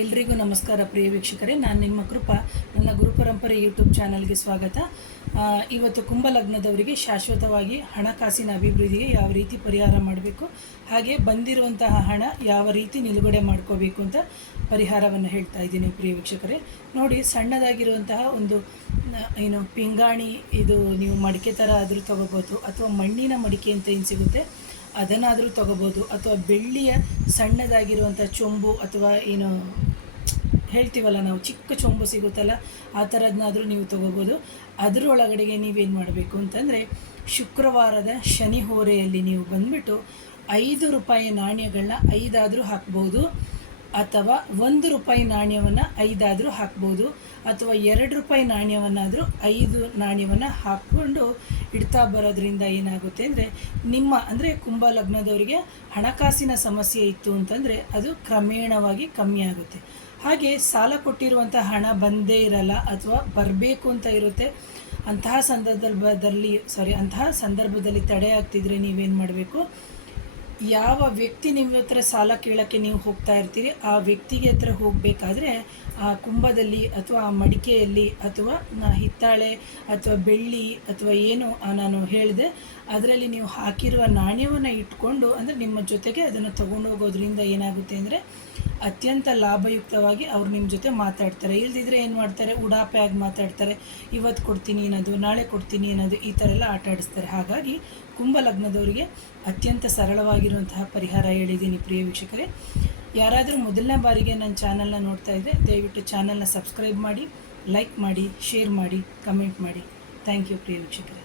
ಎಲ್ರಿಗೂ ನಮಸ್ಕಾರ ಪ್ರಿಯ ವೀಕ್ಷಕರೇ, ನಾನು ನಿಮ್ಮ ಕೃಪಾ. ನನ್ನ ಗುರುಪರಂಪರೆ ಯೂಟ್ಯೂಬ್ ಚಾನಲ್ಗೆ ಸ್ವಾಗತ. ಇವತ್ತು ಕುಂಭ ಲಗ್ನದವರಿಗೆ ಶಾಶ್ವತವಾಗಿ ಹಣಕಾಸಿನ ಅಭಿವೃದ್ಧಿಗೆ ಯಾವ ರೀತಿ ಪರಿಹಾರ ಮಾಡಬೇಕು, ಹಾಗೆ ಬಂದಿರುವಂತಹ ಹಣ ಯಾವ ರೀತಿ ನಿಲುಗಡೆ ಮಾಡ್ಕೋಬೇಕು ಅಂತ ಪರಿಹಾರವನ್ನು ಹೇಳ್ತಾ ಇದ್ದೀನಿ ಪ್ರಿಯ ವೀಕ್ಷಕರೇ. ನೋಡಿ, ಸಣ್ಣದಾಗಿರುವಂತಹ ಒಂದು ಪಿಂಗಾಣಿ, ಇದು ನೀವು ಮಡಿಕೆ ಥರ ಆದರೂ ತೊಗೋಬೋದು, ಅಥವಾ ಮಣ್ಣಿನ ಮಡಿಕೆ ಅಂತ ಏನು ಸಿಗುತ್ತೆ ಅದನ್ನಾದರೂ ತೊಗೋಬೋದು, ಅಥವಾ ಬೆಳ್ಳಿಯ ಸಣ್ಣದಾಗಿರುವಂಥ ಚೊಂಬು, ಅಥವಾ ಹೇಳ್ತೀವಲ್ಲ ನಾವು ಚಿಕ್ಕ ಚೊಂಬು ಸಿಗುತ್ತಲ್ಲ ಆ ಥರದನ್ನಾದರೂ ನೀವು ತೊಗೋಬೋದು. ಅದರೊಳಗಡೆಗೆ ನೀವೇನು ಮಾಡಬೇಕು ಅಂತಂದರೆ, ಶುಕ್ರವಾರದ ಶನಿ ಹೋರೆಯಲ್ಲಿ ನೀವು ಬಂದುಬಿಟ್ಟು 5 ರೂಪಾಯಿ ನಾಣ್ಯಗಳನ್ನ 5 ಆದರೂ ಹಾಕ್ಬೋದು, ಅಥವಾ 1 ರೂಪಾಯಿ ನಾಣ್ಯವನ್ನು 5 ಆದರೂ ಹಾಕ್ಬೋದು, ಅಥವಾ 2 ರೂಪಾಯಿ ನಾಣ್ಯವನ್ನಾದರೂ 5 ನಾಣ್ಯವನ್ನು ಹಾಕ್ಕೊಂಡು ಇಡ್ತಾ ಬರೋದ್ರಿಂದ ಏನಾಗುತ್ತೆ ಅಂದರೆ, ಅಂದರೆ ಕುಂಭ ಲಗ್ನದವರಿಗೆ ಹಣಕಾಸಿನ ಸಮಸ್ಯೆ ಇತ್ತು ಅಂತಂದರೆ ಅದು ಕ್ರಮೇಣವಾಗಿ ಕಮ್ಮಿ ಆಗುತ್ತೆ. ಹಾಗೆ ಸಾಲ ಕೊಟ್ಟಿರುವಂಥ ಹಣ ಬಂದೇ ಇರಲ್ಲ, ಅಥವಾ ಬರಬೇಕು ಅಂತ ಇರುತ್ತೆ. ಅಂತಹ ಸಂದರ್ಭದಲ್ಲಿ ತಡೆ ಆಗ್ತಿದ್ರೆ ನೀವೇನು ಮಾಡಬೇಕು, ಯಾವ ವ್ಯಕ್ತಿ ನಿಮ್ಮ ಹತ್ರ ಸಾಲ ಕೇಳೋಕ್ಕೆ ನೀವು ಹೋಗ್ತಾ ಇರ್ತೀರಿ ಆ ವ್ಯಕ್ತಿಗೆ ಹತ್ರ ಹೋಗಬೇಕಾದ್ರೆ ಆ ಕುಂಭದಲ್ಲಿ ಅಥವಾ ಆ ಮಡಿಕೆಯಲ್ಲಿ ಅಥವಾ ಹಿತ್ತಾಳೆ ಅಥವಾ ಬೆಳ್ಳಿ ಅಥವಾ ಏನು ನಾನು ಹೇಳಿದೆ ಅದರಲ್ಲಿ ನೀವು ಹಾಕಿರುವ ನಾಣ್ಯವನ್ನು ಇಟ್ಕೊಂಡು, ಅಂದರೆ ನಿಮ್ಮ ಜೊತೆಗೆ ಅದನ್ನು ತೊಗೊಂಡೋಗೋದ್ರಿಂದ ಏನಾಗುತ್ತೆ ಅಂದರೆ ಅತ್ಯಂತ ಲಾಭಯುಕ್ತವಾಗಿ ಅವ್ರು ನಿಮ್ಮ ಜೊತೆ ಮಾತಾಡ್ತಾರೆ. ಇಲ್ದಿದ್ರೆ ಏನು ಮಾಡ್ತಾರೆ, ಉಡಾಪೆ ಆಗಿ ಮಾತಾಡ್ತಾರೆ, ಇವತ್ತು ಕೊಡ್ತೀನಿ ಅನ್ನೋದು, ನಾಳೆ ಕೊಡ್ತೀನಿ ಅನ್ನೋದು, ಈ ಥರ ಎಲ್ಲ ಆಟ ಆಡಿಸ್ತಾರೆ. ಹಾಗಾಗಿ ಕುಂಭ ಲಗ್ನದವರಿಗೆ ಅತ್ಯಂತ ಸರಳವಾಗಿರುವಂತಹ ಪರಿಹಾರ ಹೇಳಿದ್ದೀನಿ ಪ್ರಿಯ ವೀಕ್ಷಕರೇ. ಯಾರಾದರೂ ಮೊದಲನೇ ಬಾರಿಗೆ ನನ್ನ ಚಾನಲ್ನ ನೋಡ್ತಾ ಇದ್ದರೆ ದಯವಿಟ್ಟು ಚಾನಲ್ನ ಸಬ್ಸ್ಕ್ರೈಬ್ ಮಾಡಿ, ಲೈಕ್ ಮಾಡಿ, ಶೇರ್ ಮಾಡಿ, ಕಮೆಂಟ್ ಮಾಡಿ. ಥ್ಯಾಂಕ್ ಯು ಪ್ರಿಯ ವೀಕ್ಷಕರೇ.